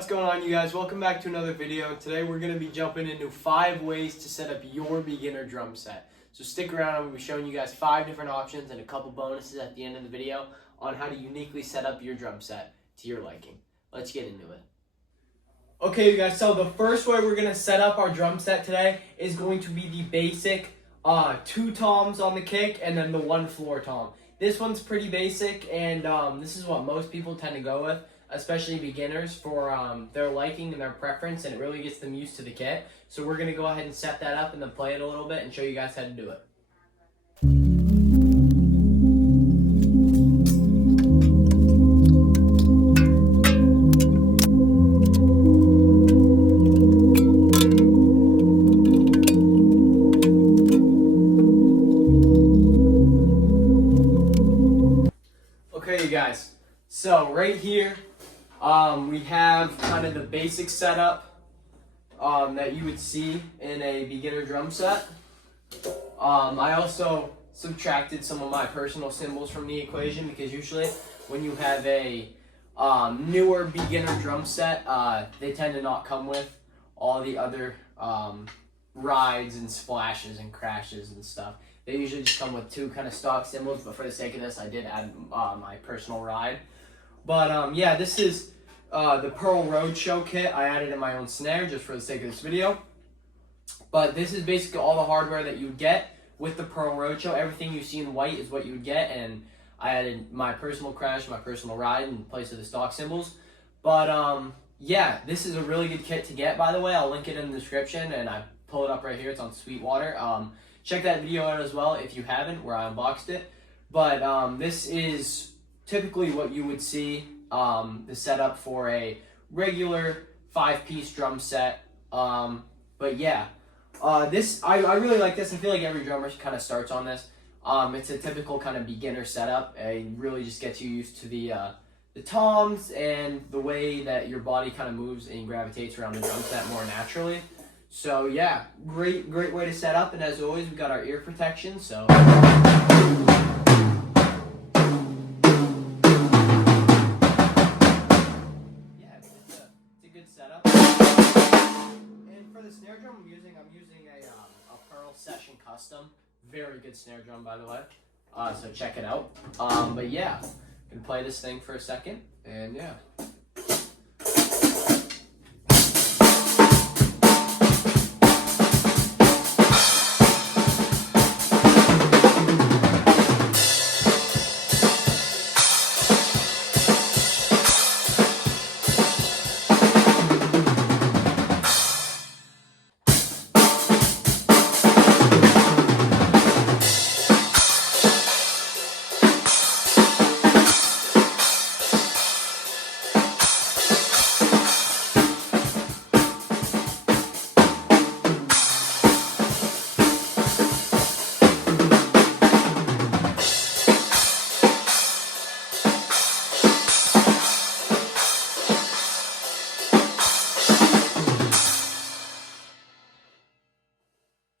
What's going on, you guys? Welcome back to another video. Today we're going to be jumping into 5 ways to set up your beginner drum set. So stick around. I'm going to be showing you guys 5 different options and a couple bonuses at the end of the video on how to uniquely set up your drum set to your liking. Let's get into it. Okay, you guys, so the first way we're going to set up our drum set today is going to be the basic 2 toms on the kick and then the 1 floor tom. This one's pretty basic, and this is what most people tend to go with, especially beginners, for their liking and their preference, and it really gets them used to the kit. So we're going to go ahead and set that up and then play it a little bit and show you guys how to do it. Okay, you guys, so right here we have kind of the basic setup that you would see in a beginner drum set. I also subtracted some of my personal cymbals from the equation because usually when you have a newer beginner drum set, they tend to not come with all the other rides and splashes and crashes and stuff. They usually just come with 2 kind of stock cymbals, but for the sake of this, I did add my personal ride. But yeah, this is the Pearl Roadshow kit. I added in my own snare just for the sake of this video. But this is basically all the hardware that you would get with the Pearl Roadshow. Everything you see in white is what you would get, and I added my personal crash, my personal ride in place of the stock cymbals. But yeah, this is a really good kit to get, by the way. I'll link it in the description, and I pull it up right here. It's on Sweetwater. Check that video out as well if you haven't, where I unboxed it. But this is typically what you would see the setup for a regular 5-piece drum set. But yeah, this I really like this. I feel like every drummer kind of starts on this. It's a typical kind of beginner setup. It really just gets you used to the toms and the way that your body kind of moves and gravitates around the drum set more naturally. So yeah, great way to set up. And as always, we've got our ear protection. So setup. And for the snare drum I'm using a Pearl Session Custom. Very good snare drum, by the way. So check it out. But yeah, I'm gonna play this thing for a second, and yeah.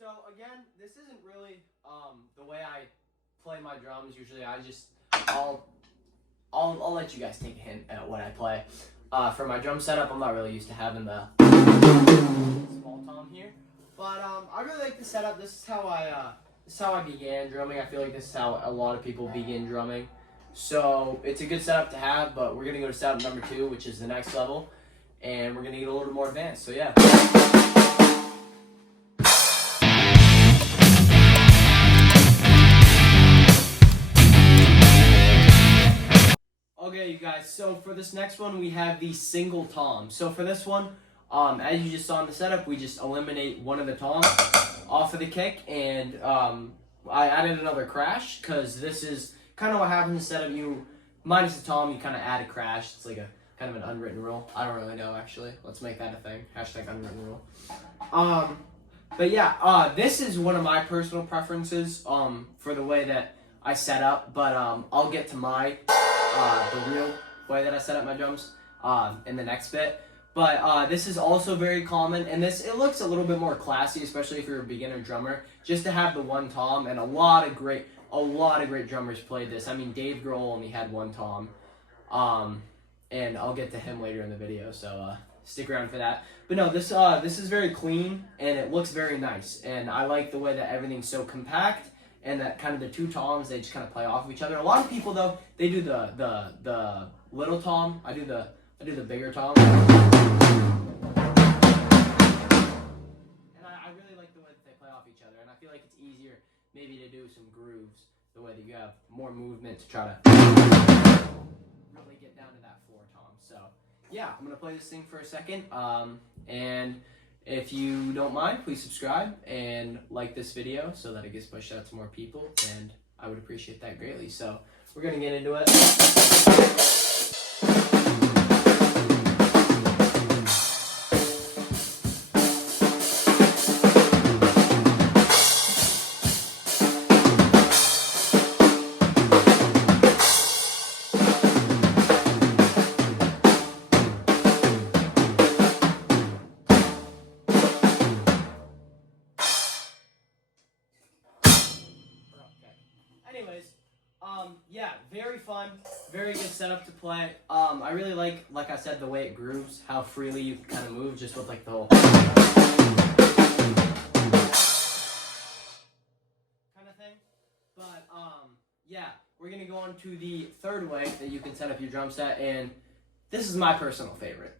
So again, this isn't really the way I play my drums. Usually I'll let you guys take a hint at what I play. For my drum setup, I'm not really used to having the small tom here. But I really like the setup. This is how I began drumming. I feel like this is how a lot of people begin drumming. So it's a good setup to have, but we're gonna go to setup number 2, which is the next level, and we're gonna get a little more advanced. So yeah. Okay, you guys, so for this next one, we have the single tom. So for this one, as you just saw in the setup, we just eliminate one of the toms off of the kick, and I added another crash, because this is kind of what happens instead of you, minus the tom, you kind of add a crash. It's like a kind of an unwritten rule. I don't really know, actually. Let's make that a thing. Hashtag unwritten rule. But yeah, this is one of my personal preferences for the way that I set up, but I'll get to my the real way that I set up my drums in the next bit. But this is also very common, and it looks a little bit more classy, especially if you're a beginner drummer, just to have the 1 tom. And a lot of great drummers played this. I mean, Dave Grohl only had 1 tom, and I'll get to him later in the video, so stick around for that. But no, this is very clean, and it looks very nice, and I like the way that everything's so compact, and that kind of the two toms, they just kind of play off of each other. A lot of people though, they do the little tom. I do the bigger tom. And I really like the way that they play off each other, and I feel like it's easier maybe to do some grooves the way that you have more movement to try to really get down to that floor tom. So yeah, I'm gonna play this thing for a second, and if you don't mind, please subscribe and like this video so that it gets pushed out to more people, and I would appreciate that greatly. So we're gonna get into it. Anyways, yeah, very fun, very good setup to play. I really like I said, the way it grooves, how freely you can kind of move just with like the whole kind of thing. But yeah, we're gonna go on to the third way that you can set up your drum set, and this is my personal favorite.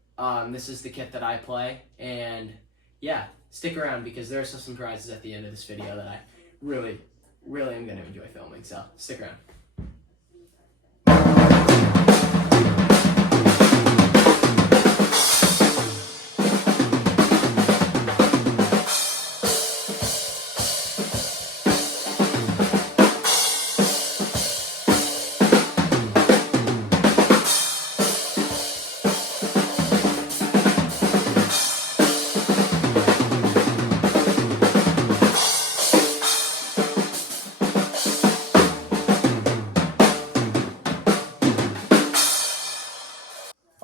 This is the kit that I play, and yeah, stick around because there are some surprises at the end of this video that I really am going to enjoy filming, so stick around.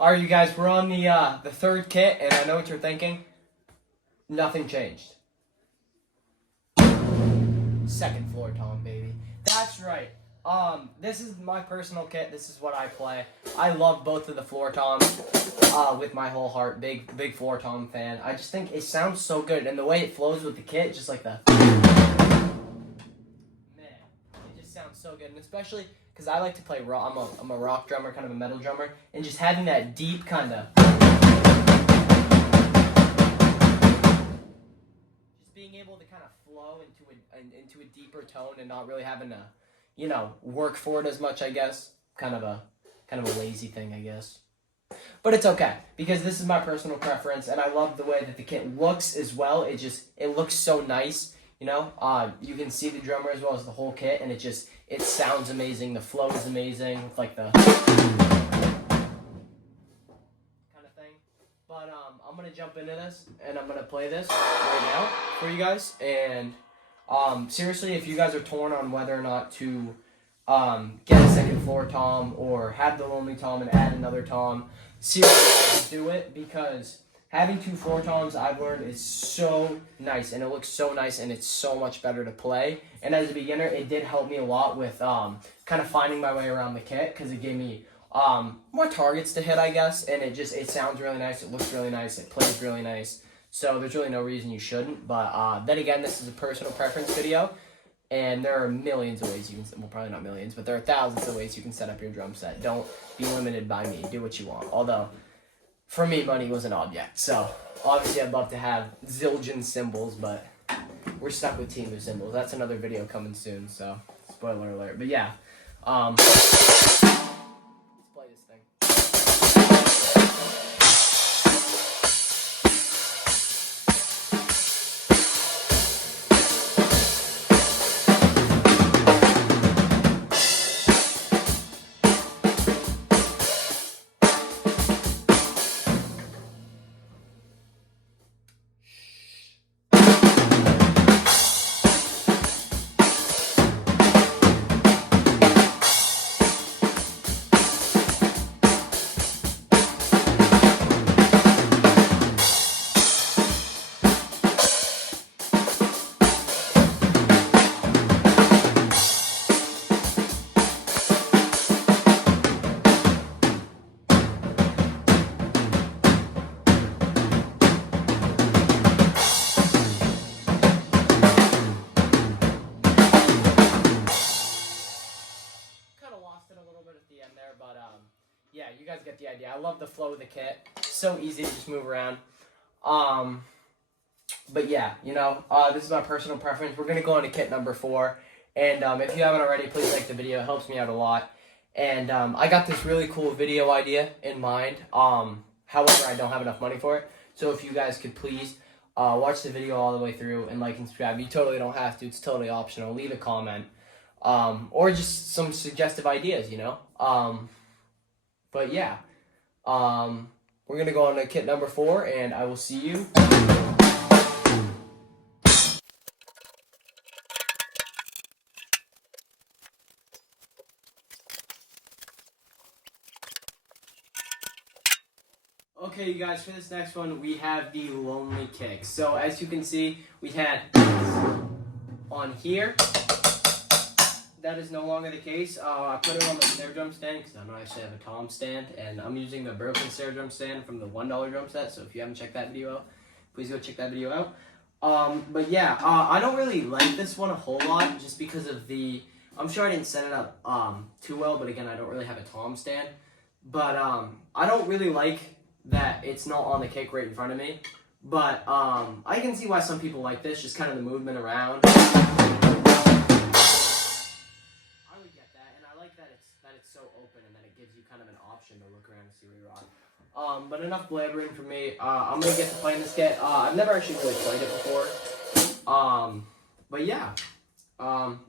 All right, you guys, we're on the third kit, and I know what you're thinking. Nothing changed. Second floor tom, baby. That's right. This is my personal kit. This is what I play. I love both of the floor toms with my whole heart. Big floor tom fan. I just think it sounds so good, and the way it flows with the kit, just like the man, it just sounds so good, and especially because I like to play rock. I'm a rock drummer, kind of a metal drummer, and just having that deep kind of, just being able to kind of flow into a deeper tone and not really having to, work for it as much. I guess kind of a lazy thing, I guess. But it's okay because this is my personal preference, and I love the way that the kit looks as well. It looks so nice. You can see the drummer as well as the whole kit, and it sounds amazing. The flow is amazing with like the kind of thing. But I'm gonna jump into this, and I'm gonna play this right now for you guys. And seriously, if you guys are torn on whether or not to get a second floor tom or have the lonely tom and add another tom, seriously do it, because having two floor toms, I've learned, is so nice, and it looks so nice, and it's so much better to play. And as a beginner, it did help me a lot with kind of finding my way around the kit, because it gave me more targets to hit, I guess, and it sounds really nice, it looks really nice, it plays really nice. So there's really no reason you shouldn't. But then again, this is a personal preference video, and there are millions of ways you can, well, probably not millions, but there are thousands of ways you can set up your drum set. Don't be limited by me. Do what you want. Although, for me, money was an object. So, obviously, I'd love to have zillion cymbals, but we're stuck with Timu cymbals. That's another video coming soon, so spoiler alert. But yeah, let's play this thing. love the flow of the kit. So easy to just move around. But yeah, you know, this is my personal preference. We're gonna go on to kit number 4, and if you haven't already, please like the video. It helps me out a lot. And I got this really cool video idea in mind. However, I don't have enough money for it. So if you guys could please watch the video all the way through and like and subscribe. You totally don't have to. It's totally optional. Leave a comment. Or just some suggestive ideas, you know. But yeah, we're going to go on to kit number 4, and I will see you. Okay, you guys, for this next one, we have the Lonely Kick. So as you can see, we had on here. That is no longer the case. I put it on the snare drum stand because I don't actually have a tom stand, and I'm using the broken snare drum stand from the $1 drum set. So if you haven't checked that video out, please go check that video out. But yeah, I don't really like this one a whole lot just because of the. I'm sure I didn't set it up too well, but again, I don't really have a tom stand. But I don't really like that it's not on the kick right in front of me. But I can see why some people like this, just kind of the movement around. It's so open, and then it gives you kind of an option to look around and see where you're on. But enough blabbering for me. I'm gonna get to playing this kit. I've never actually really played it before. But yeah,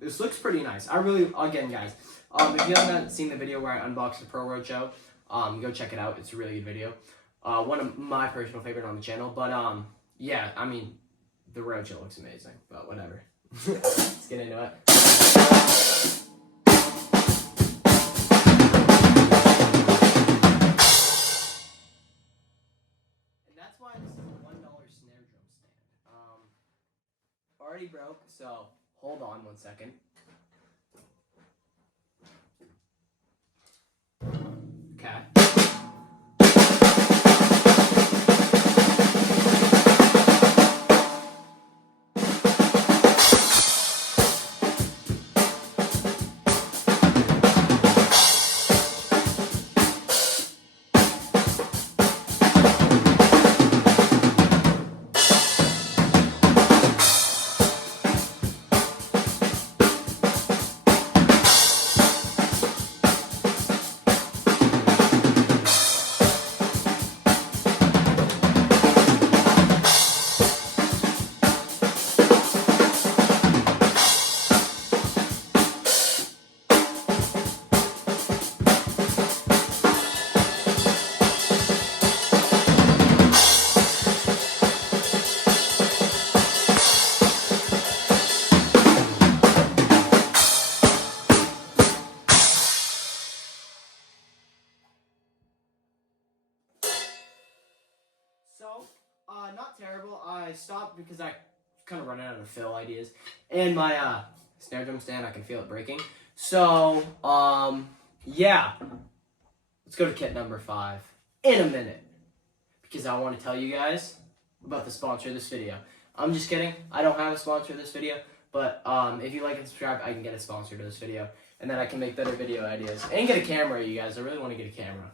this looks pretty nice. Again, guys, if you haven't seen the video where I unboxed the Pro Roadshow, go check it out. It's a really good video. One of my personal favorite on the channel. But yeah, I mean, the Roadshow looks amazing. But whatever. Let's get into it. That's why this is a $1 snare drum stand. Already broke, so hold on 1 second. Okay. So, not terrible. I stopped because I kind of run out of fill ideas. And my snare drum stand, I can feel it breaking. So, yeah. Let's go to kit number 5 in a minute. Because I want to tell you guys about the sponsor of this video. I'm just kidding. I don't have a sponsor of this video. But if you like and subscribe, I can get a sponsor to this video. And then I can make better video ideas. And get a camera, you guys. I really want to get a camera.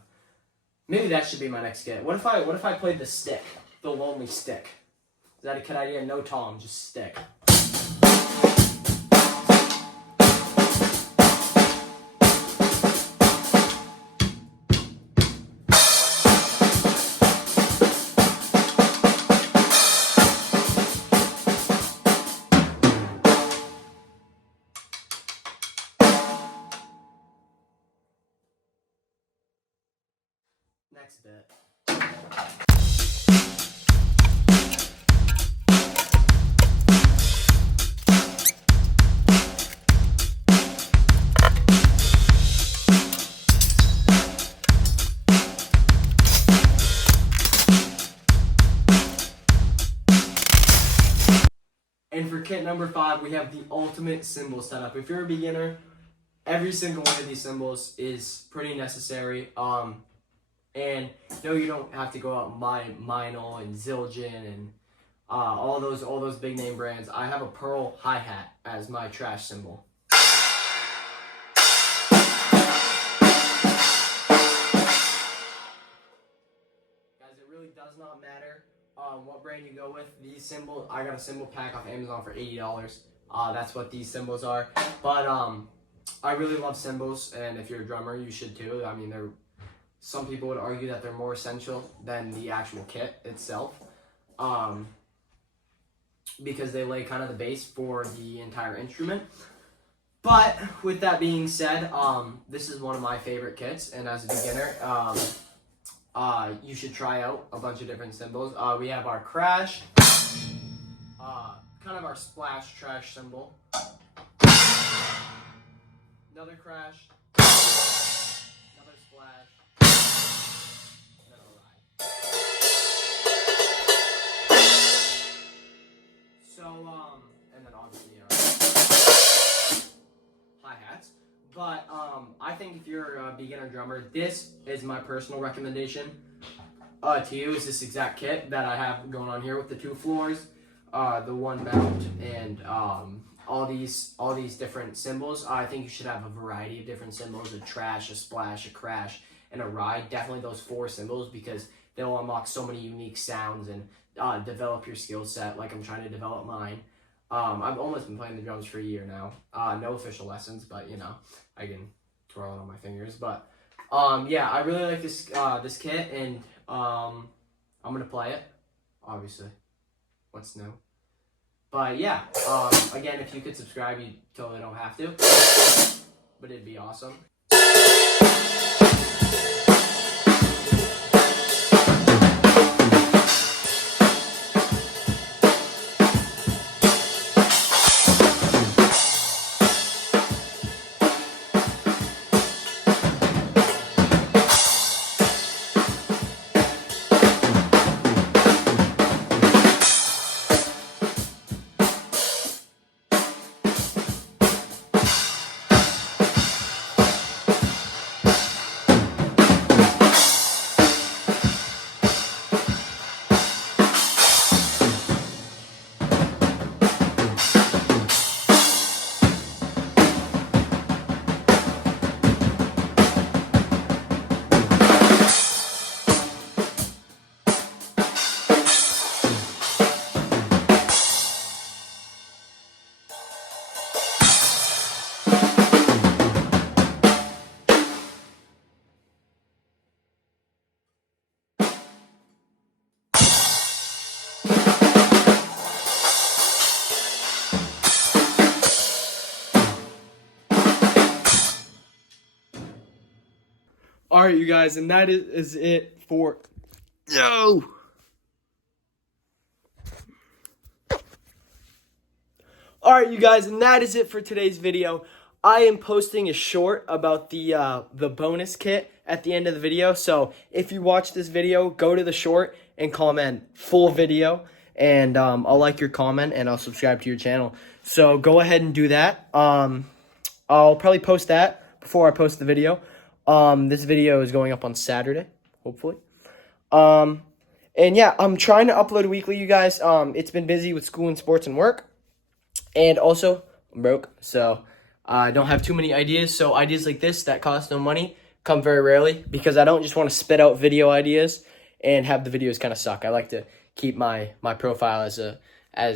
Maybe that should be my next kit. What if I played the stick? The Lonely Stick. Is that a kit idea? No tom, just stick. Next bit. And for kit number 5, we have the ultimate cymbal setup. If you're a beginner, every single one of these cymbals is pretty necessary. And no, you don't have to go out and buy Meinl and Zildjian and all those big name brands. I have a Pearl hi-hat as my trash cymbal. it really does not matter what brand you go with. These cymbals, I got a cymbal pack off Amazon for $80. That's what these cymbals are. But I really love cymbals, and if you're a drummer, you should too. I mean, some people would argue that they're more essential than the actual kit itself, because they lay kind of the base for the entire instrument. But with that being said, this is one of my favorite kits, and as a beginner, you should try out a bunch of different cymbals. We have our crash, kind of our splash trash cymbal, another crash, another splash, and then a ride. So, and then obviously hi-hats. But I think if you're a beginner drummer, this is my personal recommendation to you, is this exact kit that I have going on here with the 2 floors, the 1 mount, and all these different cymbals. I think you should have a variety of different cymbals: a trash, a splash, a crash, and a ride. Definitely those 4 cymbals, because they'll unlock so many unique sounds and develop your skill set like I'm trying to develop mine. I've almost been playing the drums for a year now. No official lessons, but you know, I can twirl it on my fingers. But yeah, I really like this this kit, and I'm gonna play it. Obviously, what's new? But yeah, again, if you could subscribe, you totally don't have to, but it'd be awesome. All right, you guys, and that is it for All right, you guys, and that is it for today's video. I am posting a short about the bonus kit at the end of the video. So if you watch this video, go to the short and comment full video, and I'll like your comment and I'll subscribe to your channel. So go ahead and do that. I'll probably post that before I post the video. This video is going up on Saturday, hopefully. And yeah, I'm trying to upload weekly, you guys. It's been busy with school and sports and work. And also, I'm broke, so I don't have too many ideas. So ideas like this that cost no money come very rarely, because I don't just want to spit out video ideas and have the videos kind of suck. I like to keep my profile as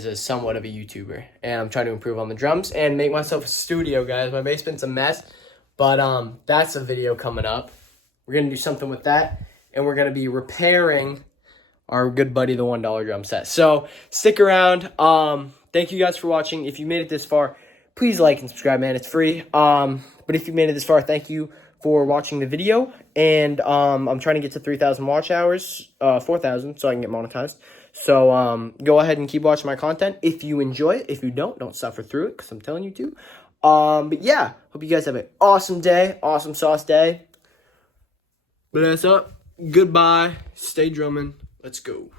a somewhat of a YouTuber. And I'm trying to improve on the drums and make myself a studio, guys. My basement's a mess, but that's a video coming up. We're going to do something with that, and we're going to be repairing our good buddy, the $1 drum set. So stick around. Thank you guys for watching. If you made it this far, please like and subscribe, man. It's free. But if you made it this far, thank you for watching the video. And I'm trying to get to 3,000 watch hours, 4,000, so I can get monetized. So go ahead and keep watching my content if you enjoy it. If you don't suffer through it, because I'm telling you to. But yeah, hope you guys have an awesome day, awesome sauce day. Bless up. Goodbye. Stay drumming. Let's go.